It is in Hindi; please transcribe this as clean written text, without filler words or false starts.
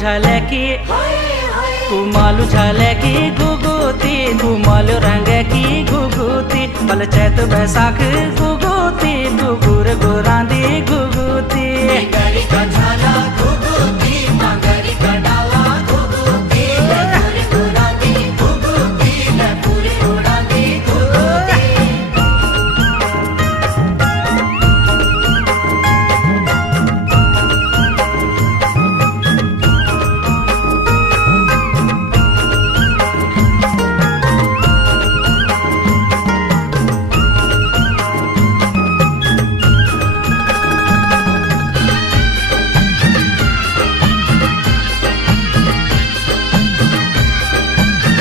झाले की कुमालू झाले की घुघुती कुमालू रंग की घुघुती बल चैत बैसाख